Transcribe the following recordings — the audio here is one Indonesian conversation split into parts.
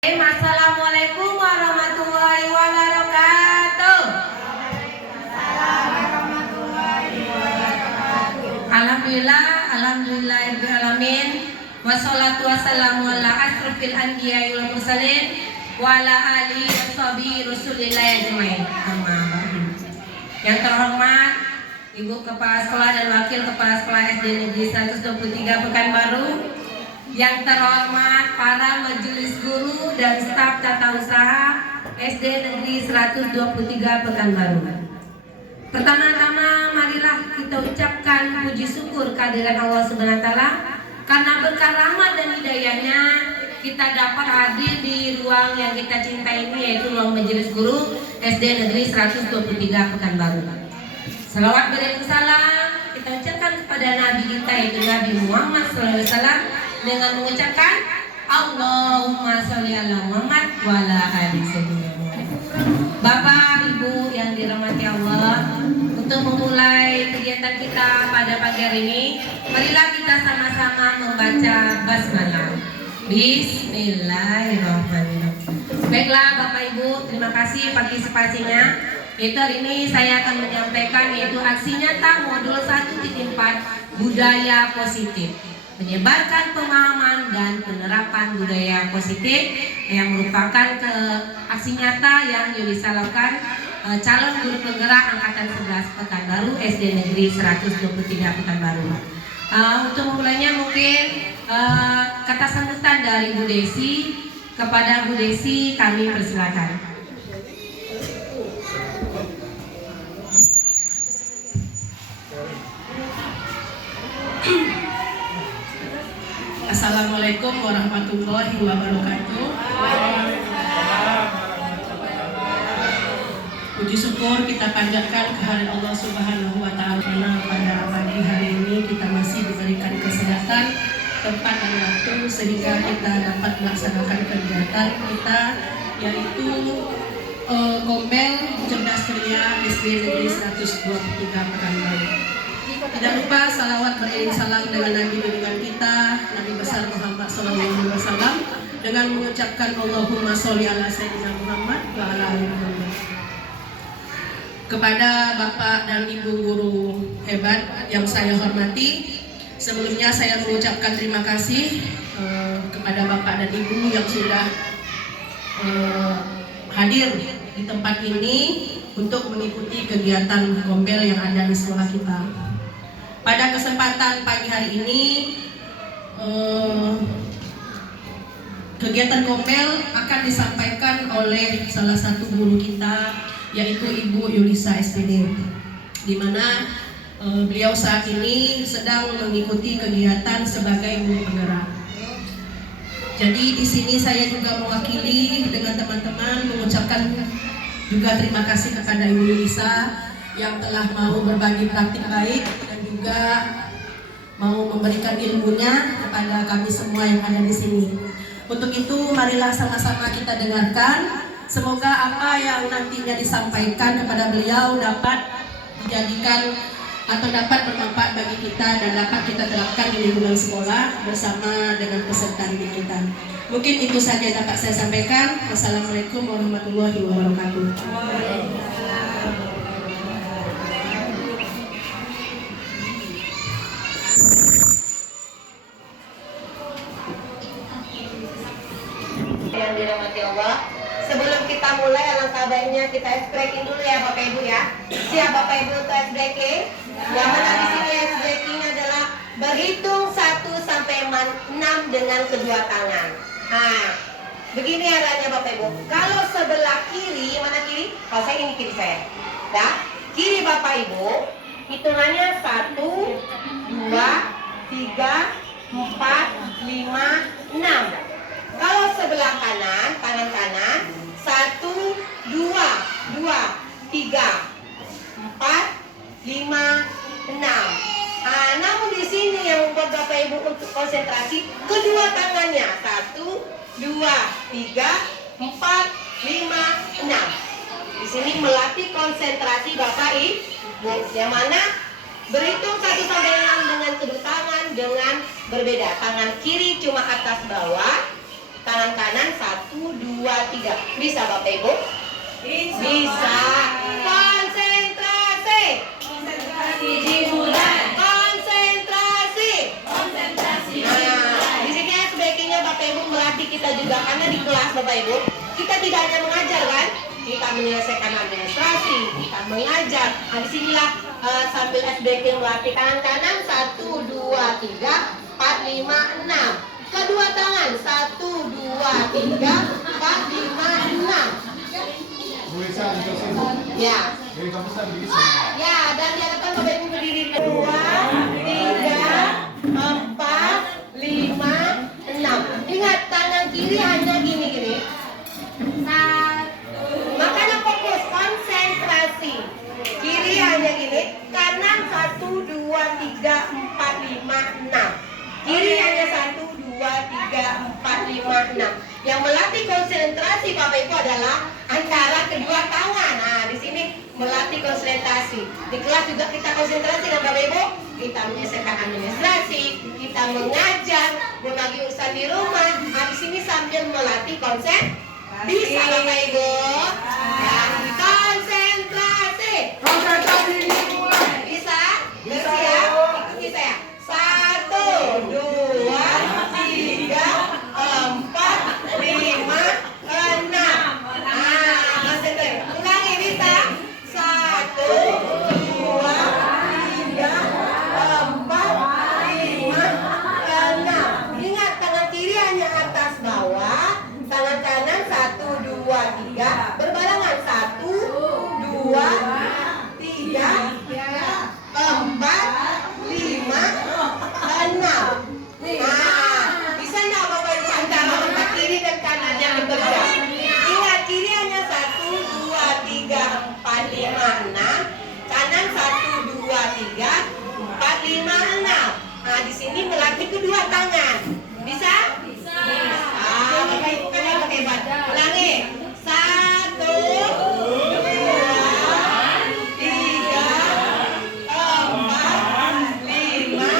Assalamualaikum warahmatullahi wabarakatuh. Alhamdulillahirrahmanirrahim. Wassalatu wassalamu ala asrofil anbiya'i wal mursalin wa ala alihi washabihi rasulillahi ajmain. Yang terhormat Ibu Kepala Sekolah dan Wakil Kepala Sekolah SD Negeri 123 Pekanbaru, yang terhormat para majelis guru dan staf tata usaha SD Negeri 123 Pekanbaru. Pertama-tama marilah kita ucapkan puji syukur kehadiran Allah Subhanahu wa taala karena berkah rahmat dan hidayahnya kita dapat hadir di ruang yang kita cintai ini, yaitu ruang majelis guru SD Negeri 123 Pekanbaru. Salawat beriring salam kita ucapkan kepada Nabi kita, yaitu Nabi Muhammad SAW, dengan mengucapkan Allahumma sholli ala Muhammad wa ala ali sayyidina Muhammad. Bapak Ibu yang dirahmati Allah, untuk memulai kegiatan kita pada pagi hari ini, marilah kita sama-sama membaca basmalah. Bismillahirrahmanirrahim. Baiklah Bapak Ibu, terima kasih partisipasinya. Yaitu hari ini saya akan menyampaikan yaitu aksi nyata modul 1.4 budaya positif, menyebarkan pemahaman dan penerapan budaya positif, yang merupakan aksi nyata yang dilakukan calon guru penggerak angkatan 11 Pekanbaru SD Negeri 123 Pekanbaru. Untuk memulainya mungkin kata sambutan dari Bu Desi. Kepada Bu Desi kami persilakan. Assalamualaikum warahmatullahi wabarakatuh. Puji syukur kita panjatkan kehadirat Allah Subhanahu wa taala, karena pada pagi hari ini kita masih diberikan kesehatan, tempat dan waktu sehingga kita dapat melaksanakan kegiatan kita, yaitu Gombel Cerdas Ceria SD Negeri 123 Pekanbaru. Tidak lupa salawat beriring salam dengan Nabi junjungan kita, Nabi besar Muhammad SAW, dengan mengucapkan Allahumma sholli ala sayyidina Muhammad wa ala ali Muhammad. Kepada Bapak dan Ibu guru hebat yang saya hormati, sebelumnya saya mengucapkan terima kasih kepada Bapak dan Ibu yang sudah hadir di tempat ini untuk mengikuti kegiatan Gombel yang ada di sekolah kita. Pada kesempatan pagi hari ini, kegiatan Gombel akan disampaikan oleh salah satu guru kita, yaitu Ibu Yulisa SPD, di mana beliau saat ini sedang mengikuti kegiatan sebagai guru penggerak. Jadi di sini saya juga mewakili dengan teman-teman mengucapkan juga terima kasih kepada Ibu Yulisa yang telah mau berbagi praktik baik dan juga mau memberikan ilmunya kepada kami semua yang ada di sini. Untuk itu marilah sama-sama kita dengarkan. Semoga apa yang nantinya disampaikan kepada beliau dapat dijadikan atau dapat bermanfaat bagi kita dan dapat kita terapkan di lingkungan sekolah bersama dengan peserta didik kita. Mungkin itu saja yang dapat saya sampaikan. Wassalamualaikum warahmatullahi wabarakatuh. Yang dirahmati Allah, sebelum kita mulai alangkah baiknya kita ice breaking dulu ya Bapak Ibu ya. Siap Bapak Ibu untuk ice breaking? Yang mana di sini ice breaking adalah berhitung 1 sampai 6 dengan kedua tangan. Nah, begini arahnya Bapak Ibu. Kalau sebelah kiri, mana kiri? Kalau saya ini kiri saya. Nah, kiri Bapak Ibu, hitungannya 1, 2, 3, 4, 5, 6. Kalau sebelah kanan, tangan kanan, 1, 2, 3, 4, 5, 6. Nah, namun di sini yang membuat Bapak Ibu untuk konsentrasi kedua tangannya, 1, 2, 3, 4, 5, 6. Di sini melatih konsentrasi Bapak Ibu, yang mana berhitung 1 sampai 6 dengan kedua tangan dengan berbeda. Tangan kiri cuma atas bawah, Tangan kanan 1, 2, 3. Bisa Bapak Ibu? Bisa. Konsentrasi. Dimulai. Konsentrasi. Nah, di sini sebaiknya Bapak Ibu melatih kita juga, karena di kelas Bapak Ibu kita tidak hanya mengajar kan, kita menyelesaikan administrasi, kita mengajar. Nah, disinilah sambil SBK melatih. Tangan kanan 1, 2, 3, 4, 5, 6. Kedua tangan 1, 2, 3, 4, 5, 6. Ya. Ya, dan di hadapan Bapak Ibu berdiri 2, 3, 4, 5, 6. Ingat, tangan kiri hanya gini-gini. Makanya fokus, konsentrasi. Kiri hanya gini, kanan 1, 2, 3, 4, 5, 6. Kiri hanya 1, 2, 3, 4, 5, 6. Yang melatih konsentrasi Bapak Ibu adalah antara kedua tangan. Nah, di sini melatih konsentrasi. Di kelas juga kita konsentrasi kan Bapak Ibu? Kita menyelesaikan administrasi, kita mengajar, berbagi urusan di rumah. Nah, di sini sambil melatih konsentrasi. Bisa Bapak Ibu? Ya, konsentrasi. Bisa? Bersiap? Ikuti saya. 1, 2, 3, 4, 5, 6. Nah, konsentrasi. Ulangi, bisa? 1, 2, 3, 4, 5, 6. Ingat, tangan kiri hanya atas bawah, tangan kanan 1, 2, 3, berbarengan 1, 2, 3, 4, 5, 6. Nah, bisa nggak Bapak Ibu antara otak kiri dan kanannya bekerja? Ingat, kiri hanya 1, 2, 3, 4, 5, 6. Kanan 1, 2, 3, 4, 5, 6. Nah, di sini melatih kedua tangan. Bisa? Bisa. Bapak Ibu kan hebat. Ulangi. 1, 2, 3, 4, 5,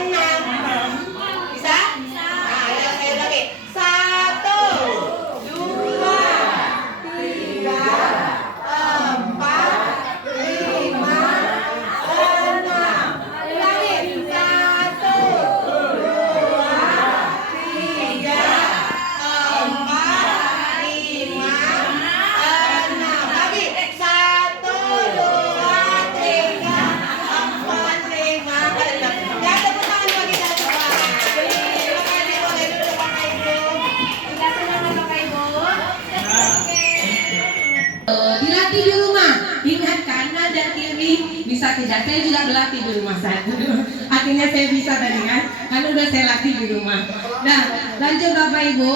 6. Bisa? Nah, ya saya ulangi. 1, 2, 3, 4, 5, 6. Ulangi. 1, 2, 3, 4, 5, 6. Lagi. 1, 2, 3, 4, 5, 6. Ya, tepuk tangan bagi saya semua. Terima kasih boleh duduk Bapak Ibu. Sudah senang Bapak Ibu? Dilatih di rumah. Ingat, kanan dan kiri bisa tidak. Saya juga berlatih di rumah saya. Akhirnya saya bisa tadi kan, karena udah saya latih di rumah. Nah, lanjut Bapak Ibu.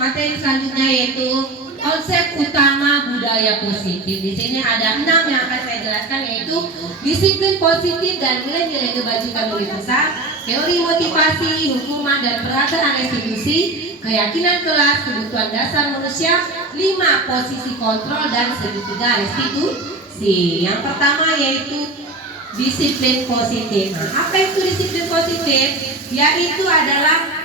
Materi selanjutnya yaitu konsep utama budaya positif. Di sini ada 6 yang akan saya jelaskan, yaitu disiplin positif dan nilai-nilai kebajikan lebih besar, teori motivasi, hukuman dan peraturan institusi, keyakinan kelas, kebutuhan dasar manusia, 5 posisi kontrol dan segitiga restitusi. Yang pertama yaitu disiplin positif. Nah, apa itu disiplin positif? Yaitu adalah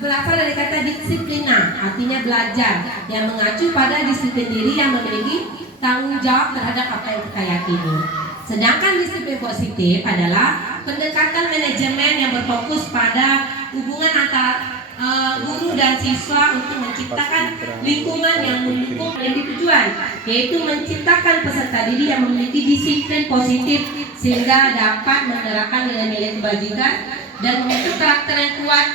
berasal dari kata disiplina, artinya belajar, yang mengacu pada disiplin diri yang memiliki tanggung jawab terhadap apa yang kita yakini. Sedangkan disiplin positif adalah pendekatan manajemen yang berfokus pada hubungan antara guru dan siswa untuk menciptakan lingkungan yang mendukung tujuan, yaitu menciptakan peserta didik yang memiliki disiplin positif sehingga dapat menerapkan nilai-nilai kebajikan dan membentuk karakter yang kuat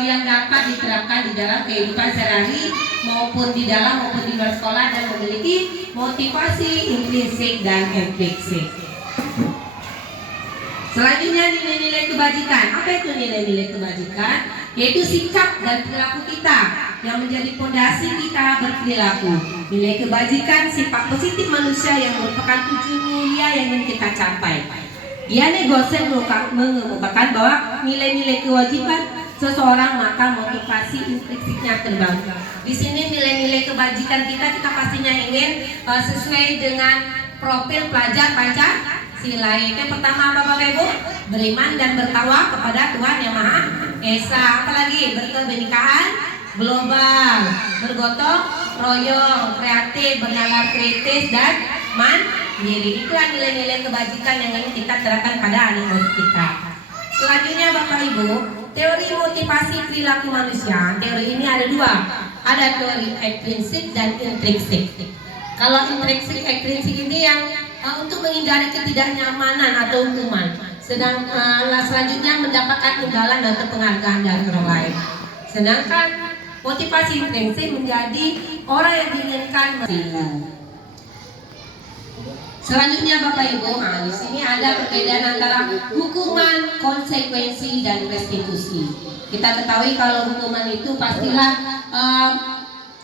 yang dapat diterapkan di dalam kehidupan sehari-hari maupun di dalam maupun di luar sekolah, dan memiliki motivasi intrinsik dan eksplisit. Selanjutnya nilai-nilai kebajikan. Apa itu nilai-nilai kebajikan? Yaitu sikap dan perilaku kita yang menjadi fondasi kita berperilaku. Nilai kebajikan sifat positif manusia yang merupakan tujuan mulia yang ingin kita capai. Diane Gosen mengemukakan bahwa nilai-nilai kewajiban seseorang maka motivasi intrinsiknya terbangun. Di sini nilai-nilai kebajikan kita pastinya ingin sesuai dengan profil pelajar Pancasila. Yang pertama apa Bapak Ibu? Beriman dan bertakwa kepada Tuhan Yang Maha Esa, apalagi berkebenekaan global, bergotong royong, kreatif, bernalar kritis dan mandiri. Itulah nilai-nilai kebajikan yang ingin kita terapkan pada anak kita. Selanjutnya Bapak Ibu, teori motivasi perilaku manusia. Teori ini ada dua, ada teori ekstrinsik dan intrinsik. Kalau intrinsik, ekstrinsik ini yang untuk menghindari ketidaknyamanan atau hukuman. Selanjutnya mendapatkan imbalan atau penghargaan dari orang lain. Sedangkan motivasi intrinsik menjadi orang yang diinginkan. Selanjutnya Bapak Ibu, di sini ada perbedaan antara hukuman, konsekuensi, dan restitusi. Kita ketahui kalau hukuman itu pastilah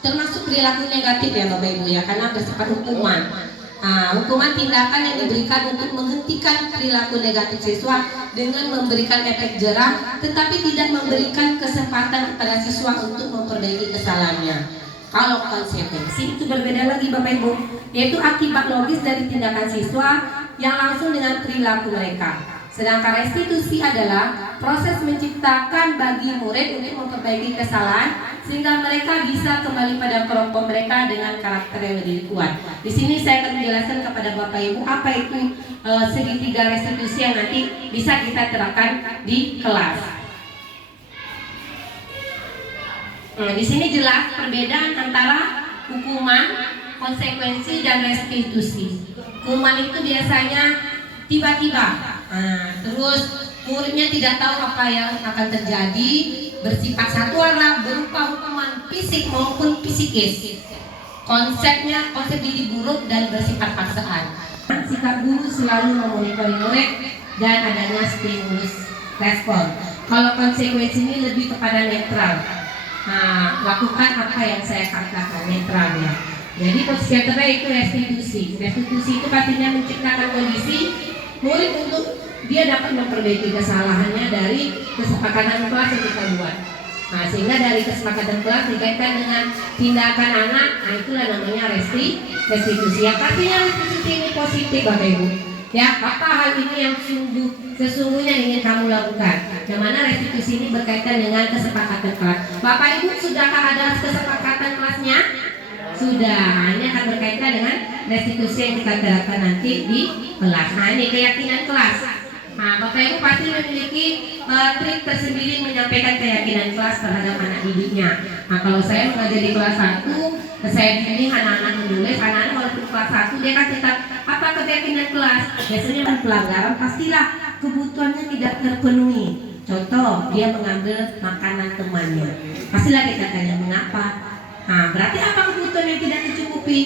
termasuk perilaku negatif ya Bapak Ibu ya, karena bersifat hukuman. Hukuman tindakan yang diberikan untuk menghentikan perilaku negatif siswa dengan memberikan efek jerah, tetapi tidak memberikan kesempatan kepada siswa untuk memperbaiki kesalahannya. Kalau konsekuensi itu berbeda lagi Bapak Ibu, yaitu akibat logis dari tindakan siswa yang langsung dengan perilaku mereka. Sedangkan restitusi adalah proses menciptakan bagi murid untuk memperbaiki kesalahan sehingga mereka bisa kembali pada kelompok mereka dengan karakter yang lebih kuat. Di sini saya akan menjelaskan kepada Bapak Ibu apa itu segitiga restitusi yang nanti bisa kita terapkan di kelas. Di sini jelas perbedaan antara hukuman, konsekuensi, dan restitusi. Hukuman itu biasanya tiba-tiba, terus muridnya tidak tahu apa yang akan terjadi, bersifat satu arah, berupa hukuman fisik maupun psikis. Konsep didik buruk dan bersifat paksaan. Sikap guru selalu memonitor murid dan adanya stimulus respon. Kalau konsekuensi ini lebih kepada netral. Lakukan apa yang saya katakan, netral ya. Jadi psikiaternya itu restitusi. Restitusi itu pastinya menciptakan kondisi murid untuk dia dapat memperbaiki kesalahannya dari kesepakatan kelas yang kita buat. Sehingga dari kesepakatan kelas dikaitkan dengan tindakan anak, itulah namanya restitusi. Ya, pastinya restitusi ini positif Bapak Ibu. Ya, apa hal ini yang sesungguhnya ingin kamu lakukan? Yang mana restitusi ini berkaitan dengan kesepakatan kelas. Bapak Ibu, sudahkah ada kesepakatan kelasnya? Sudah. Ini akan berkaitan dengan restitusi yang kita terapkan nanti di kelas. Ini keyakinan kelas. Bapak Ibu pasti memiliki trik tersendiri menyampaikan keyakinan kelas terhadap anak didiknya. Kalau saya mengajar di kelas 1, saya pilih anak-anak menulis. Anak-anak walaupun kelas 1 dia kan cerita apa keyakinan kelas. Biasanya kan pelanggaran pastilah kebutuhannya tidak terpenuhi. Contoh, dia mengambil makanan temannya. Pastilah kita tanya mengapa. Berarti apa kebutuhan yang tidak tercukupi?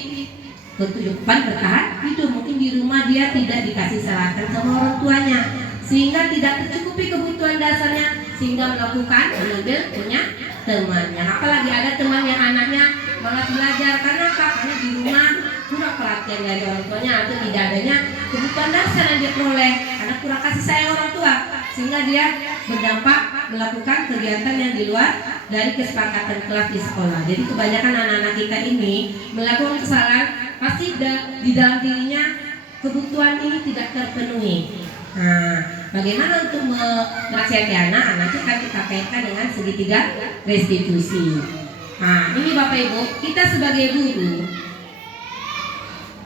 Kehidupan bertahan hidup. Mungkin di rumah dia tidak dikasih seragam sama orang tuanya, sehingga tidak tercukupi kebutuhan dasarnya, sehingga melakukan mengambil punya temannya. Apalagi ada teman yang anaknya malas belajar karena apa? Karena di rumah kurang perhatian dari orang tuanya atau tidak adanya kebutuhan dasar yang dia peroleh karena kurang kasih sayang orang tua, sehingga dia berdampak melakukan kegiatan yang di luar dari kesepakatan kelas di sekolah. Jadi kebanyakan anak-anak kita ini melakukan kesalahan pasti di dalam dirinya kebutuhan ini tidak terpenuhi. Bagaimana untuk menasihati anak itu kan kita kaitkan dengan segitiga restitusi. Ini Bapak Ibu, kita sebagai guru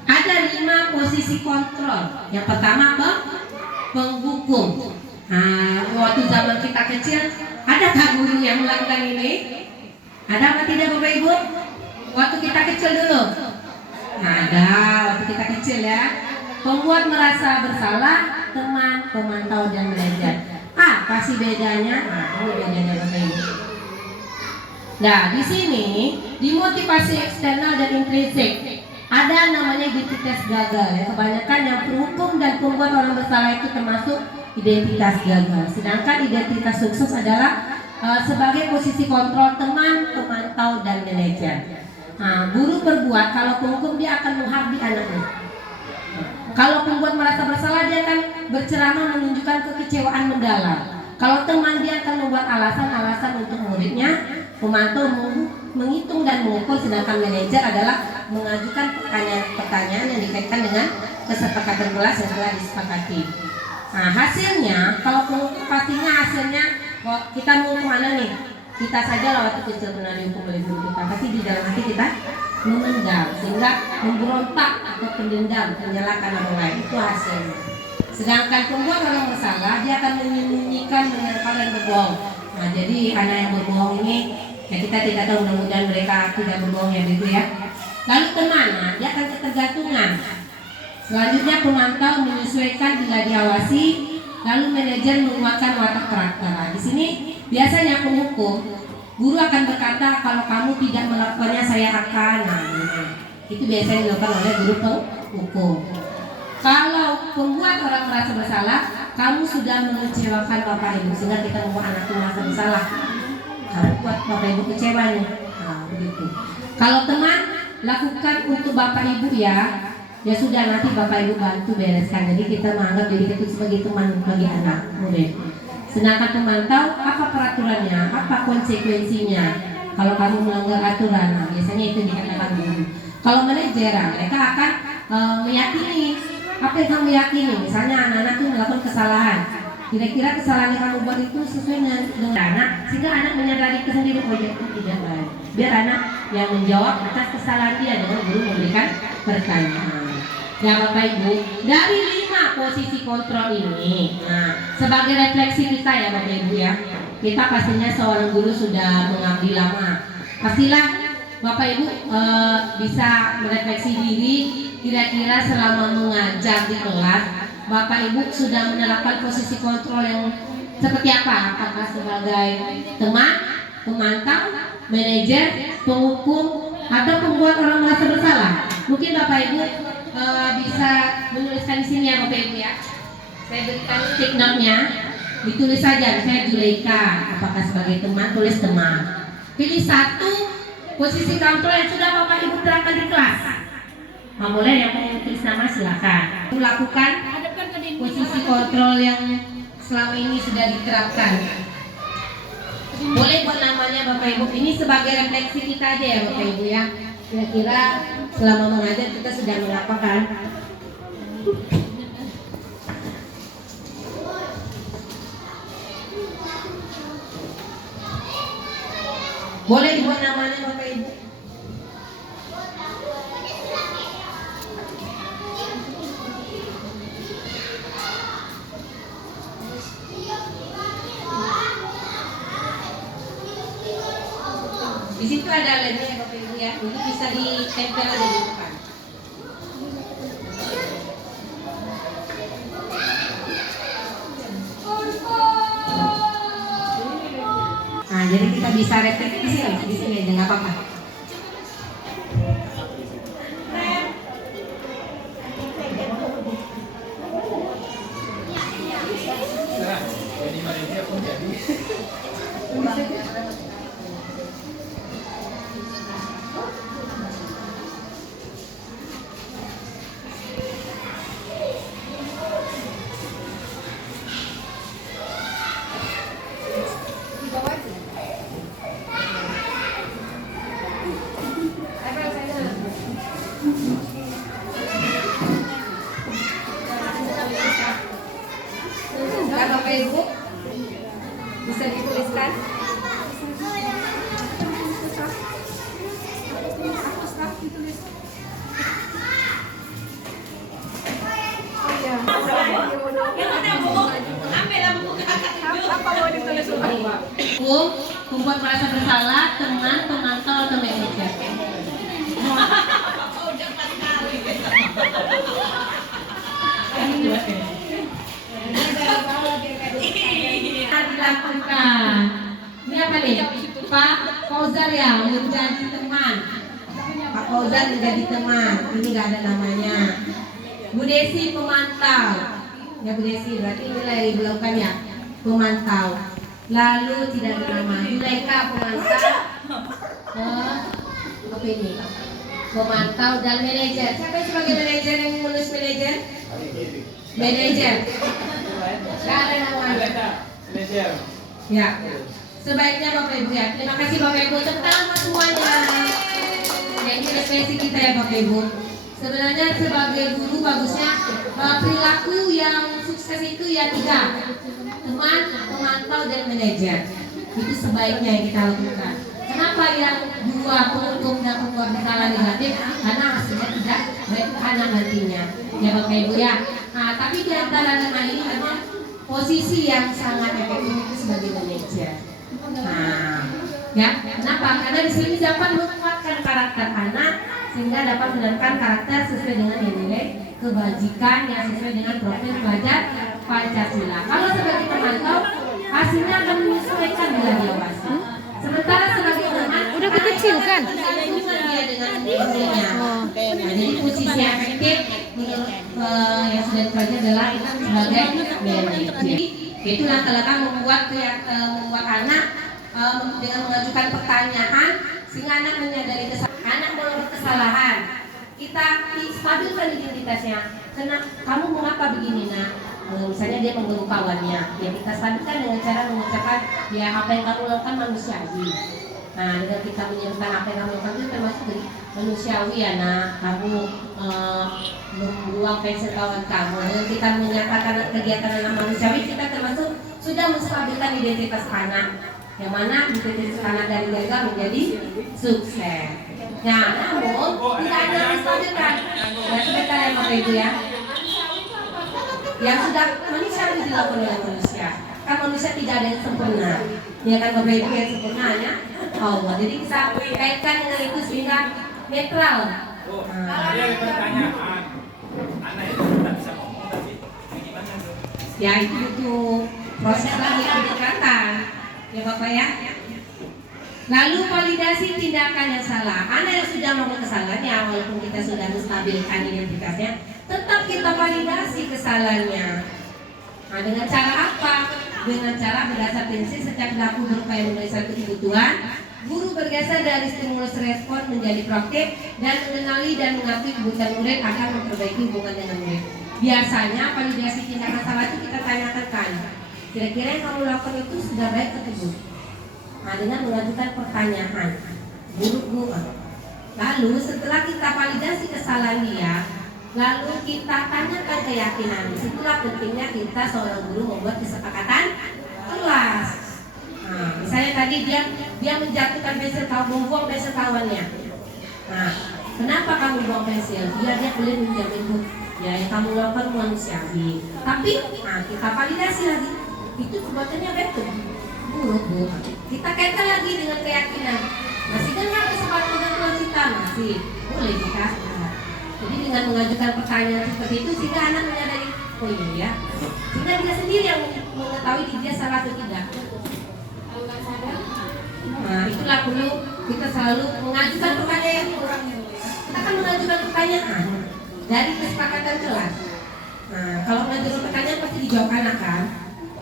ada 5 posisi kontrol. Yang pertama penghukum. Waktu zaman kita kecil, adakah guru yang melakukan ini? Ada apa tidak Bapak Ibu? Waktu kita kecil dulu. Ada, waktu kita kecil ya. Pembuat merasa bersalah, teman, pemantau dan belajar. Pasti bedanya. Ini bedanya Bapak Ibu. Nah, di sini di motivasi eksternal dan intrinsik ada namanya identitas gagal ya. Kebanyakan yang penghukum dan pembuat orang bersalah itu termasuk identitas gagal. Sedangkan identitas sukses adalah sebagai posisi kontrol teman, pemantau dan manajer. Guru berbuat, kalau penghukum dia akan menghardi anaknya. Kalau pembuat merasa bersalah dia akan berceramah menunjukkan kekecewaan mendalam. Kalau teman dia akan membuat alasan-alasan untuk muridnya. Pemantau menghitung dan mengukur, sedangkan manajer adalah mengajukan pertanyaan-pertanyaan yang dikaitkan dengan kesepakatan kelas yang telah disepakati. Hasilnya, kalau penghukum pastinya hasilnya kok kita mau kemana nih? Kita saja lah waktu kecil pernah dihukum oleh guru kita, pasti di dalam hati kita memendam, sehingga memberontak atau pendendam, menyalahkan orang lain, itu hasilnya. Sedangkan pembuat orang bersalah, dia akan menyembunyikan, menyangkal dan berbohong. Nah, jadi anak yang berbohong ini, ya kita tidak tahu, mudah-mudahan mereka tidak berbohong ya gitu ya. Lalu kemana? Dia akan ketergantungan. Selanjutnya pemantau menyesuaikan bila diawasi, lalu manajer menguatkan watak karakter. Nah, di sini biasanya penghukum, guru akan berkata kalau kamu tidak melakukannya saya akan. Nah, gitu. Itu biasanya dilakukan oleh guru penghukum. Kalau pembuat orang merasa bersalah, kamu sudah mengecewakan bapak ibu sehingga kita membuat anak itu merasa bersalah. Kamu buat bapak ibu kecewa nih. Nah, begitu. Kalau teman, lakukan untuk bapak ibu ya. Ya sudah, nanti bapak ibu bantu bereskan. Jadi kita menganggap diri kita sebagai teman bagi anak murid. Sedangkan pemantau, apa peraturannya, apa konsekuensinya kalau kamu melanggar aturan. Nah, biasanya itu dikatakan guru. Kalau manajer, mereka akan meyakini apa yang kamu yakini. Misalnya anak-anak itu melakukan kesalahan, kira-kira kesalahan yang kamu buat itu sesuai dengan anak, sehingga anak menyadari sendiri, oh ya itu tidak baik. Biar anak yang menjawab atas kesalahan dia dengan guru memberikan pertanyaan. Ya Bapak Ibu, dari 5 posisi kontrol ini, nah sebagai refleksi kita ya Bapak Ibu ya, kita pastinya seorang guru sudah mengabdi lama. Pastilah Bapak Ibu bisa merefleksi diri, kira-kira selama mengajar di kelas, Bapak Ibu sudah menerapkan posisi kontrol yang seperti apa? Apakah sebagai teman, pemantau, manajer, penghukum, atau pembuat orang merasa bersalah? Mungkin Bapak Ibu bisa menuliskan di sini ya Bapak Ibu ya. Saya berikan stick note-nya, ditulis saja. Misalnya Juleika, apakah sebagai teman, tulis teman. Pilih satu posisi kontrol yang sudah Bapak Ibu terapkan di kelas. Nah, boleh yang mau tulis nama silakan. Lakukan posisi kontrol yang selama ini sudah diterapkan. Boleh buat namanya Bapak Ibu. Ini sebagai refleksi kita aja ya Bapak Ibu ya. Kira-kira selama mengajar kita sudah melakukan. Boleh dibuat namanya Bapak Ibu. Di situ ada lemnya ya Bapak Ibu ya, ini bisa ditempel di depan. Nah, jadi kita bisa refleksi di sini aja nggak apa-apa. Bapak Ibu bisa dituliskan. Membuat merasa bersalah, teman, pemantau atau manajer. Dilakukan. Ini apa nih? Pak Fauzar ya, menjadi teman. Pak Fauzar menjadi teman. Ini nggak ada namanya. Bu Desi pemantau. Ya Bu Desi, berarti ini lagi dilakukan ya, pemantau. Lalu tidak ada nama. Juleika pemantau. Apa ini? Pemantau dan manajer. Siapa yang sebagai manajer yang menulis manajer? Manajer. Gak ada namanya. Ya. Sebaiknya Bapak Ibu ya. Terima kasih Bapak Ibu. Tepuk tangan buat semuanya. Ya, ini refleksi kita ya Bapak Ibu. Sebenarnya sebagai guru bagusnya perilaku yang sukses itu ya 3. teman, pemantau dan manajer. Itu sebaiknya yang kita lakukan. Kenapa yang dua penghukum dan pembuat kesalahan negatif? Karena hasilnya tidak baik ke anak nantinya. Ya Bapak Ibu ya. Nah, tapi di antara 5 ini memang posisi yang sangat efektif itu sebagai manajer. Nah, ya kenapa? Karena di sini dapat menguatkan karakter anak sehingga dapat menentukan karakter sesuai dengan nilai kebajikan yang sesuai dengan profil pelajar Pancasila. Kalau sebagai pemantau, hasilnya akan menyesuaikan bila dewasa. Sementara sebagai teman, udah kekecilkan. ada hubungan dia dengan dirinya. Nah, jadi posisi efektif menurut yang sudah dipelajari adalah sebagai manajer. Itu langkah-langkah membuat anak dengan mengajukan pertanyaan sehingga anak menyadari kesalahan. Anak melakukan kesalahan. Kita stabilkan identitasnya. Kamu mengapa begini nak? Misalnya dia mengganggu kawannya, ya kita stabilkan dengan cara mengucapkan ya apa yang kamu lakukan manusiawi. Nah, dengan kita menyebutkan apa yang kamu lakukan itu termasuk dari manusiawi ya nak. Kamu membuang pensil kawan kamu. Dengan kita menyatakan kegiatan anak manusiawi, kita termasuk sudah menstabilkan identitas anak. Yang mana identitas anak dari gagal menjadi sukses. Nah, namun tidak ada yang distabilkan. Ya sebentar ya Bapak Ibu ya. Yang sudah manusiawi dilakukan oleh manusia. Kan manusia tidak ada yang sempurna. Ya kan Bapak Ibu, yang sempurna hanya Allah. Jadi kita kaitkan dengan itu sehingga netral. Ada pertanyaan, anak itu tidak bisa ngomong tapi gimana tuh? Ya itu butuh proses lagi pendekatan. Ya Bapak ya. Lalu validasi tindakan yang salah. Anak yang sudah melakukan kesalahan, ya walaupun kita sudah menstabilkan identitasnya, tetap kita validasi kesalahannya. Nah, dengan cara apa? Dengan cara berdasar prinsip setiap pelaku berupaya memenuhi satu kebutuhan, guru bergeser dari stimulus respon menjadi proaktif dan mengenali dan mengakui kebutuhan murid akan memperbaiki hubungan dengan murid. Biasanya validasi tindakan salah itu kita tanyakan, kira-kira yang kamu lakukan itu sudah baik atau belum? Nah, dengan mengajukan pertanyaan, guru. Lalu setelah kita validasi kesalahan dia, lalu kita tanyakan keyakinan. Disitulah pentingnya kita seorang guru membuat kesepakatan kelas. Nah, misalnya tadi dia menjatuhkan pensil, kamu buang pensil kawannya. Nah, kenapa kamu buang pensil? Dia boleh menjamin ya yang kamu lakukan manusiawi. Tapi, nah kita validasi lagi. Itu perbuatannya betul. Buruk. Kita kaitkan lagi dengan keyakinan. Masih dengar kesepakatan kelas kita? Masih. Boleh kita. Jadi dengan mengajukan pertanyaan seperti itu sehingga anak menyadari, oh iya ya, sehingga dia sendiri yang mengetahui dia salah atau tidak. Nah itulah perlu kita selalu mengajukan pertanyaan. Kita akan mengajukan pertanyaan dari kesepakatan kelas. Nah kalau mengajukan pertanyaan pasti dijawab anak kan.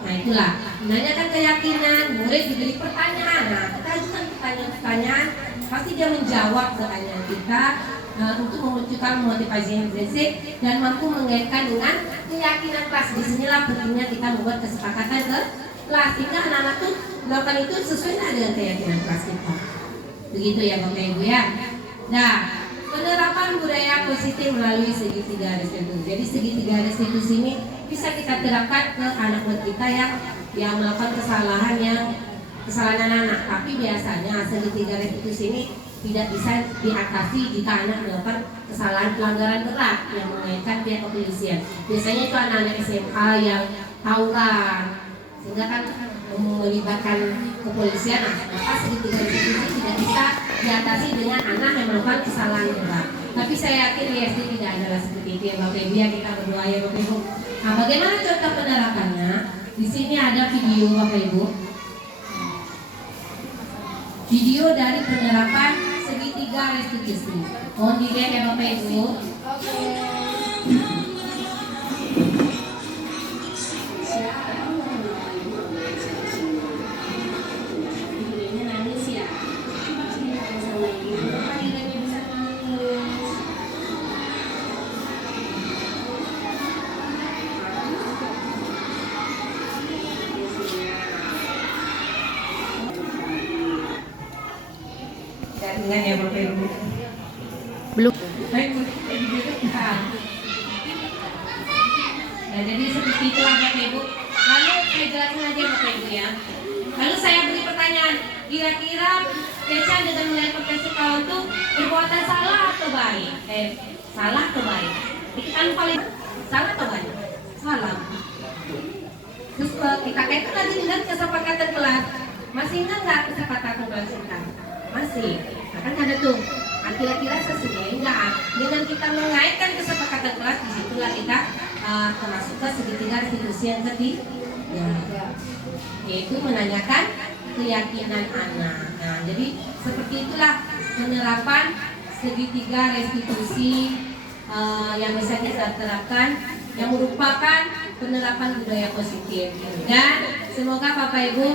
Nah itulah menanyakan keyakinan, murid diberi pertanyaan. Nah kita ajukan pertanyaan, pasti dia menjawab pertanyaan kita. Untuk memunculkan motivasi yang prinsip dan mampu mengaitkan dengan keyakinan kelas. Disinilah pentingnya kita membuat kesepakatan ke kelas sehingga anak-anak tuh melakukan itu sesuai dengan keyakinan kelas kita. Begitu ya Bapak Ibu ya. Nah, penerapan budaya positif melalui segitiga restitusi. Jadi segitiga restitusi ini bisa kita terapkan ke anak-anak kita yang melakukan kesalahan anak-anak. Tapi biasanya segitiga restitusi ini tidak bisa diatasi jika anak melakukan kesalahan pelanggaran berat yang mengaitkan pihak kepolisian. Biasanya itu anak-anak SMA yang tawuran, sehingga kan melibatkan kepolisian. Maka segitiga restitusi tidak bisa diatasi dengan anak yang melakukan kesalahan berat. Tapi saya yakin ISD tidak adalah seperti itu ya Bapak Ibu ya, kita berdoa ya Bapak Ibu. Nah, bagaimana contoh penerapannya? Di sini ada video Bapak Ibu. Video dari penerapan segitiga restitusi. Mohon dilihat ya Bapak Ibu. Ingat ya Bapak Ibu. Belum. Nah, jadi seperti itulah Bapak Ibu. Lalu saya jelaskan aja Bapak Ibu ya. Lalu saya beri pertanyaan, kira-kira Kesha dengan melemparkan sekawan itu perbuatan salah atau baik? Salah atau baik? Kan paling salah atau baik? Salah. Terus kita kaitkan lagi dengan kesepakatan kelas. Masih ingat nggak kesepakatan kelas kita? Masih. Nah, kan ada tuh. Nah, kira-kira sesuai enggak? Dengan kita mengaitkan kesepakatan kelas, disitulah kita termasuk ke segitiga restitusi yang ketiga, yaitu menanyakan keyakinan anak. Nah, jadi seperti itulah penerapan segitiga restitusi yang bisa kita terapkan, yang merupakan penerapan budaya positif. Dan semoga Bapak Ibu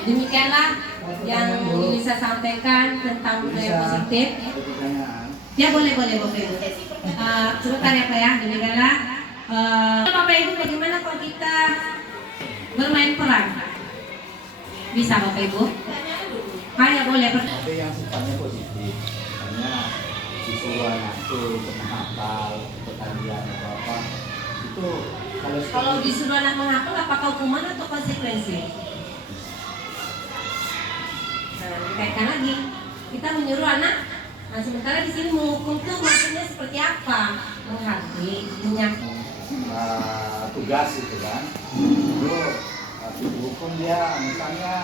demikianlah yang bisa sampaikan tentang budaya positif. Ya boleh Bapak Ibu. Sebentar ya Pak ya, demikianlah. Bapak Ibu, bagaimana kalau kita bermain peran? Bisa Bapak Ibu? Ya boleh. Ada yang sifatnya positif, misalnya disuruh anak itu pernah hafal pertanian atau apa, itu kalau disuruh anak menghafal, apakah hukuman atau konsekuensi? Nah, dikaitkan lagi, kita menyuruh anak. Nah, sementara di sini menghukum itu maksudnya seperti apa? Menghati, tugas itu kan, itu dihukum dia misalnya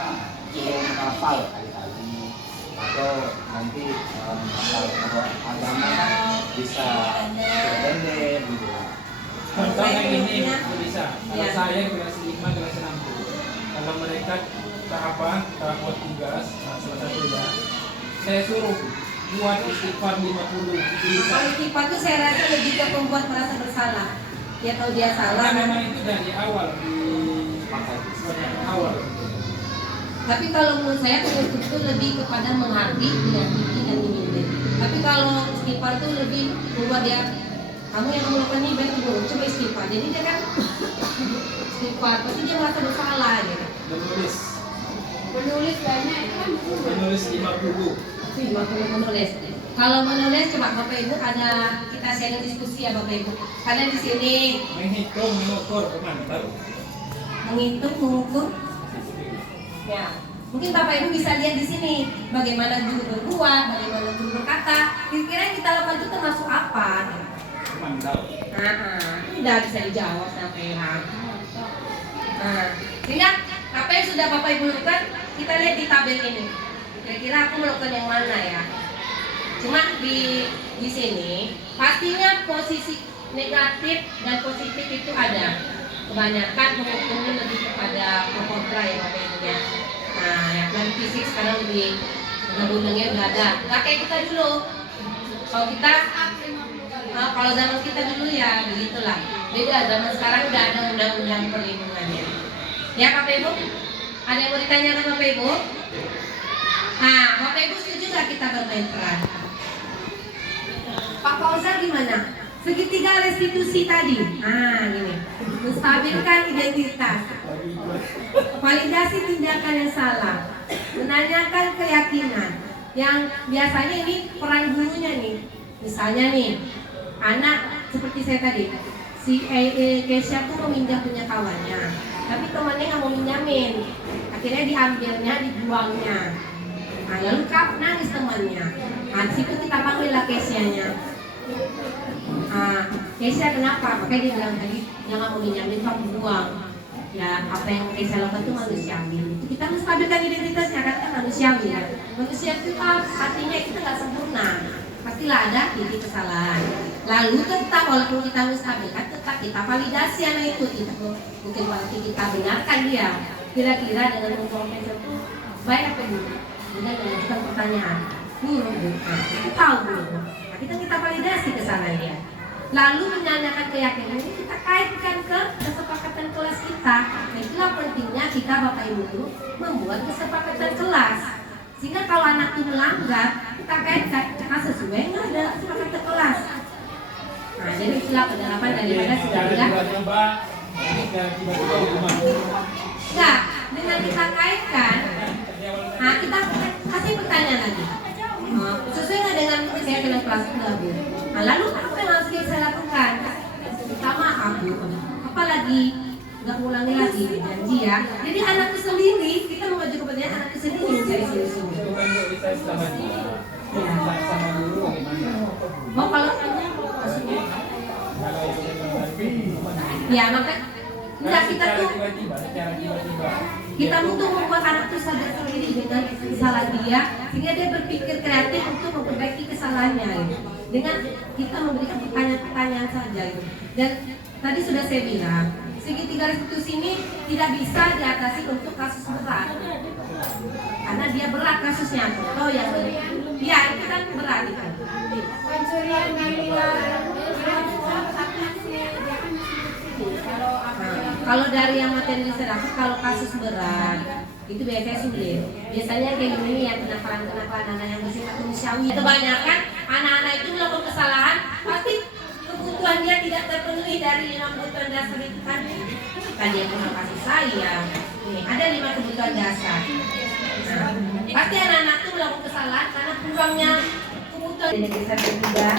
suruh menghafal kali-kali, atau nanti menghafal agama kan bisa pendek gitu. Contohnya ini bisa. Kalau Ya. saya kelas 5, kelas 6, kalau mereka tahapan buat tugas, salah satunya saya suruh buat istighfar 50. Kalau istighfar itu saya rasa lebih ke membuat merasa bersalah. Dia tahu dia salah. Karena memang itu dari awal awal. Tapi kalau menurut saya penutup itu lebih kepada menghati, menyakiti dan menyindir. Tapi kalau istighfar itu lebih membuat dia, kamu yang melakukan ini baik dulu, coba istighfar. Jadi dia kan istighfar, pasti dia merasa bersalah gitu. Menulis banyak itu kan Menulis 50. menulis. Kalau menulis coba Bapak Ibu ada kita sharing diskusi ya Bapak Ibu. Karena di sini Menghitung, mengukur, pemantau. menghitung, mengukur. Ya, mungkin Bapak Ibu bisa lihat di sini bagaimana guru berbuat, bagaimana guru berkata. Kira-kira yang kita lakukan itu termasuk apa? Pemantau. Tidak bisa dijawab sampai sehingga apa yang sudah Bapak Ibu lakukan kita lihat di tabel ini. Kira-kira aku melakukan yang mana ya? Cuma di sini pastinya posisi negatif dan positif itu ada. Kebanyakan mengukurnya lebih kepada pro kontra ya Bapak Ibu ya. Nah, yang dari fisik sekarang lebih undang-undangnya udah ada. Nggak kayak kita dulu. Kalau kita kalau zaman kita dulu ya begitulah. Beda, zaman sekarang udah ada undang-undang perlindungannya. Ya Bapak Ibu? Ada yang mau ditanyakan Bapak Ibu? Nah, Bapak Ibu setuju nggak kita bermain peran? Pak Fauzan gimana? Segitiga restitusi tadi. Gini. Menstabilkan identitas. Validasi tindakan yang salah. Menanyakan keyakinan. Yang biasanya ini peran gurunya nih. Misalnya nih, anak seperti saya tadi. Si Kesha tuh meminjam punya kawannya. Tapi temannya nggak mau minjamin. Akhirnya diambilnya, dibuangnya. Nah, lalu nangis temannya. Nah, situ kita panggil lah Kesha-nya. Kesha kenapa? Makanya dia bilang tadi dia nggak mau minjamin, kamu buang. Ya apa yang Kesha lakukan itu manusiawi. Itu kita menstabilkan identitasnya kan manusiawi ya. Manusia itu artinya kita nggak sempurna. Pastilah ada titik kesalahan. Lalu tetap walaupun kita menstabilkan, tetap kita validasi anak itu. Kita mungkin waktu kita benarkan dia. Kira-kira dengan mengkonfirmasi itu baik apa dulu? Dengan mengajukan pertanyaan. Kita tahu dulu. Nah, kita validasi kesalahan dia. Lalu menanyakan keyakinan ini kita kaitkan ke kesepakatan kelas kita. Nah, itulah pentingnya kita Bapak Ibu membuat kesepakatan kelas. Sehingga kalau anak itu melanggar, kita kaitkan sesuai nggak ada kesepakatan kelas. Nah, jadi itulah penerapan daripada sudah bilang. Enggak, dengan kita kaitkan, nah kita kasih pertanyaan lagi. Sesuai nggak dengan keyakinan kelas enggak Bu? Nah, lalu apa yang harus kita lakukan? Minta maaf Bu. lagi, nggak ulangi lagi, janji ya. Jadi anakku sendiri, kita mengaju kepentingan anakku sendiri yang saya suruh. Itu kan untuk kita sama dia. Ya. Sama guru bagaimana? Mau kalau ya maka enggak kita tuh secara tiba-tiba. kita butuh membuat anak itu sadar sendiri dengan kesalahan dia sehingga dia berpikir kreatif untuk memperbaiki kesalahannya gitu. Dengan kita memberikan pertanyaan-pertanyaan saja gitu. Dan tadi sudah saya bilang segitiga restitusi ini tidak bisa diatasi untuk kasus berat karena dia berat kasusnya atau yang ya itu kan berat itu. Pencurian Kalau dari yang materi diserahkan, kalau kasus berat itu biasanya sulit. Biasanya kayak gini ya kenakalan anak yang bersifat manusiawi. Kebanyakan anak-anak itu melakukan kesalahan pasti kebutuhan dia tidak terpenuhi dari 5 kebutuhan dasar itu tadi. Tadi yang kurang kasih sayang. Nih, ada 5 kebutuhan dasar. Nah, pasti anak-anak itu melakukan kesalahan karena kurangnya kebutuhan. Jadi saya juga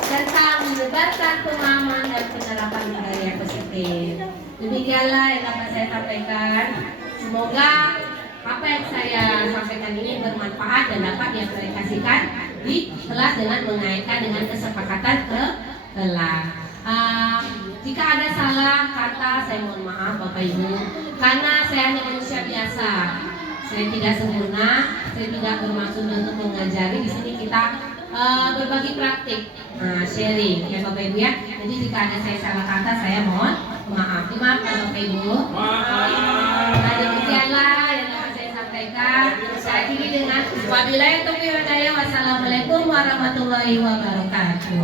tentang menyebarkan pemahaman dan penerapan budaya yang positif. Demikianlah yang dapat saya sampaikan. Semoga apa yang saya sampaikan ini bermanfaat dan dapat diaplikasikan di kelas dengan mengaitkan dengan kesepakatan ke kelas. Jika ada salah kata, saya mohon maaf Bapak Ibu, karena saya hanya manusia biasa. Saya tidak sempurna, saya tidak bermaksud untuk mengajari. Di sini kita berbagi praktik, sharing ya Bapak Ibu ya. Jadi jika ada saya salah kata, saya mohon maaf. Dimaafkan Bapak Ibu. Nah demikianlah yang dapat saya sampaikan. Saya akhiri dengan wabillahi taufiq wal hidayah. Wassalamualaikum warahmatullahi wabarakatuh.